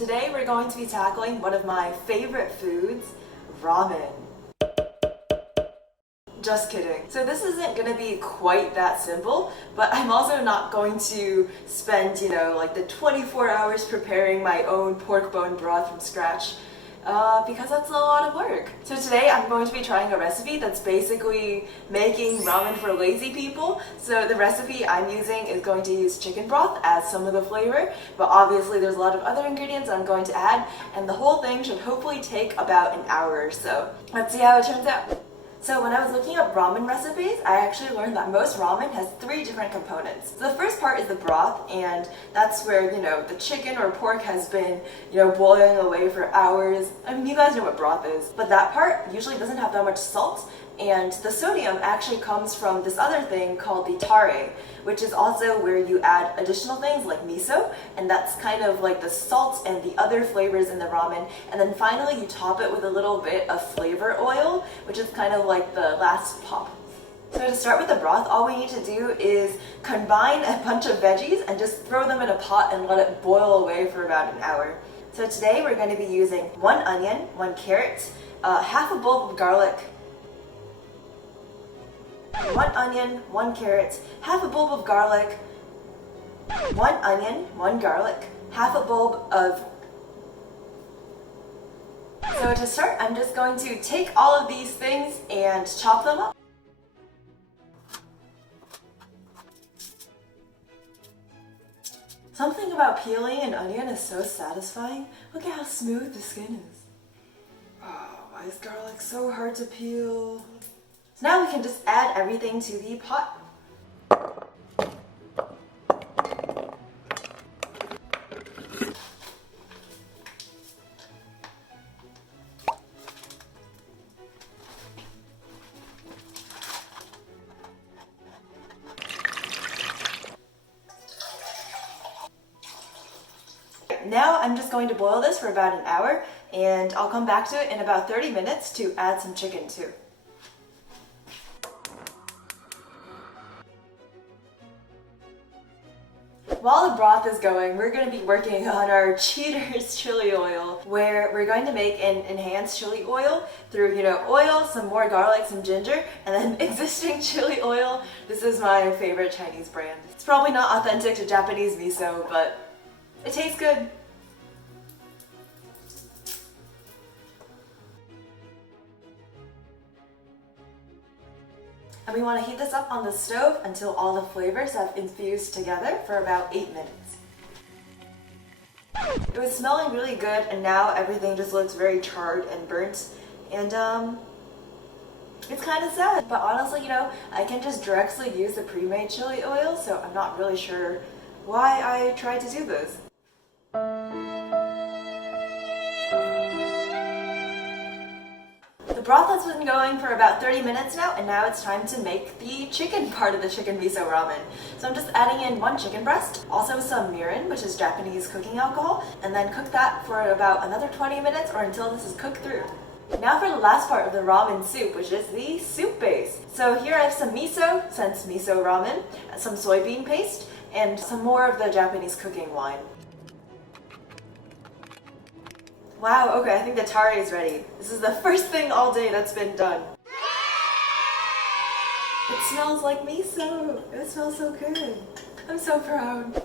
Today we're going to be tackling one of my favorite foods, ramen. Just kidding. So this isn't going to be quite that simple, but I'm also not going to spend, like the 24 hours preparing my own pork bone broth from scratch. Because that's a lot of work. So today I'm going to be trying a recipe that's basically making ramen for lazy people. So the recipe I'm using is going to use chicken broth as some of the flavor, but obviously there's a lot of other ingredients I'm going to add, and the whole thing should hopefully take about an hour or so. Let's see how it turns out. So when I was looking up ramen recipes, I actually learned that most ramen has 3 different components. So the first part is the broth, and that's where, the chicken or pork has been, boiling away for hours. I mean, you guys know what broth is. But that part usually doesn't have that much salt, and the sodium actually comes from this other thing called the tare, which is also where you add additional things like miso, and that's kind of like the salt and the other flavors in the ramen. And then finally you top it with a little bit of flavor oil, which is kind of like the last pop. So to start with the broth, all we need to do is combine a bunch of veggies and just throw them in a pot and let it boil away for about an hour. So today we're going to be using 1 onion, 1 carrot, half a bulb of garlic, 1 onion, 1 carrot, half a bulb of garlic, 1 onion, 1 garlic, half a bulb of... So to start, I'm just going to take all of these things and chop them up. Something about peeling an onion is so satisfying. Look at how smooth the skin is. Oh, why is garlic so hard to peel? So now we can just add everything to the pot. Now I'm just going to boil this for about an hour, and I'll come back to it in about 30 minutes to add some chicken too. While the broth is going, we're going to be working on our Cheaters chili oil, where we're going to make an enhanced chili oil through, oil, some more garlic, some ginger, and then existing chili oil. This is my favorite Chinese brand. It's probably not authentic to Japanese miso, but it tastes good. And we want to heat this up on the stove until all the flavors have infused together for about 8 minutes. It was smelling really good, and now everything just looks very charred and burnt. And it's kind of sad, but honestly, I can just directly use the pre-made chili oil, so I'm not really sure why I tried to do this. The broth has been going for about 30 minutes now, and now it's time to make the chicken part of the chicken miso ramen. So I'm just adding in 1 chicken breast, also some mirin, which is Japanese cooking alcohol, and then cook that for about another 20 minutes or until this is cooked through. Now for the last part of the ramen soup, which is the soup base. So here I have some miso, since miso ramen, some soybean paste, and some more of the Japanese cooking wine. Wow, okay, I think the tare is ready. This is the first thing all day that's been done. It smells like miso. It smells so good. I'm so proud.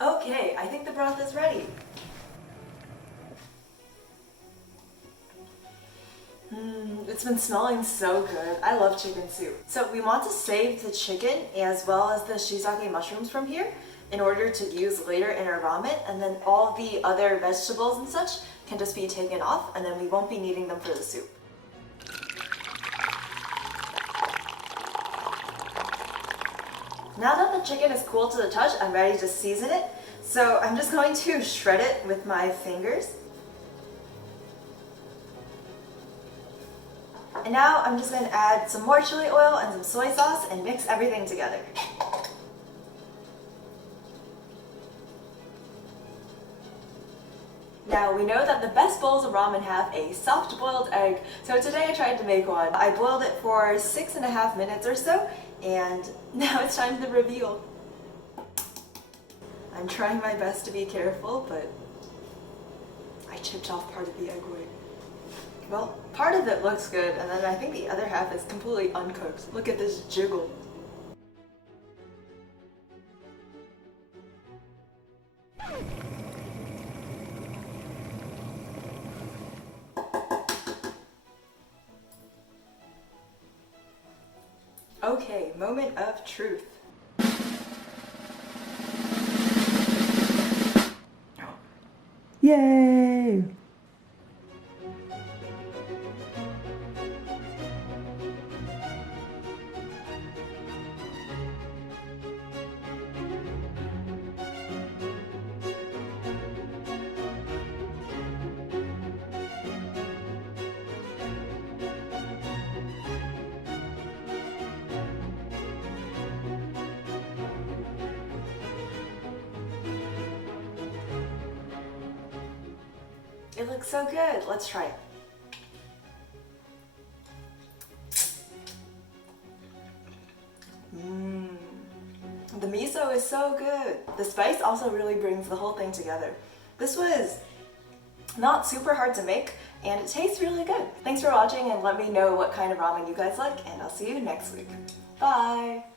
Okay, I think the broth is ready. It's been smelling so good. I love chicken soup. So we want to save the chicken as well as the shiitake mushrooms from here in order to use later in our ramen, and then all the other vegetables and such can just be taken off, and then we won't be needing them for the soup. Now that the chicken is cool to the touch, I'm ready to season it. So I'm just going to shred it with my fingers. And now I'm just going to add some more chili oil and some soy sauce and mix everything together. Now we know that the best bowls of ramen have a soft boiled egg, so today I tried to make one. I boiled it for 6.5 minutes or so, and now it's time to reveal. I'm trying my best to be careful, but chipped off part of the egg white. Well, part of it looks good, and then I think the other half is completely uncooked. Look at this jiggle. Okay, moment of truth. Yay! It looks so good. Let's try it. The miso is so good. The spice also really brings the whole thing together. This was not super hard to make, and it tastes really good. Thanks for watching, and let me know what kind of ramen you guys like, and I'll see you next week. Bye!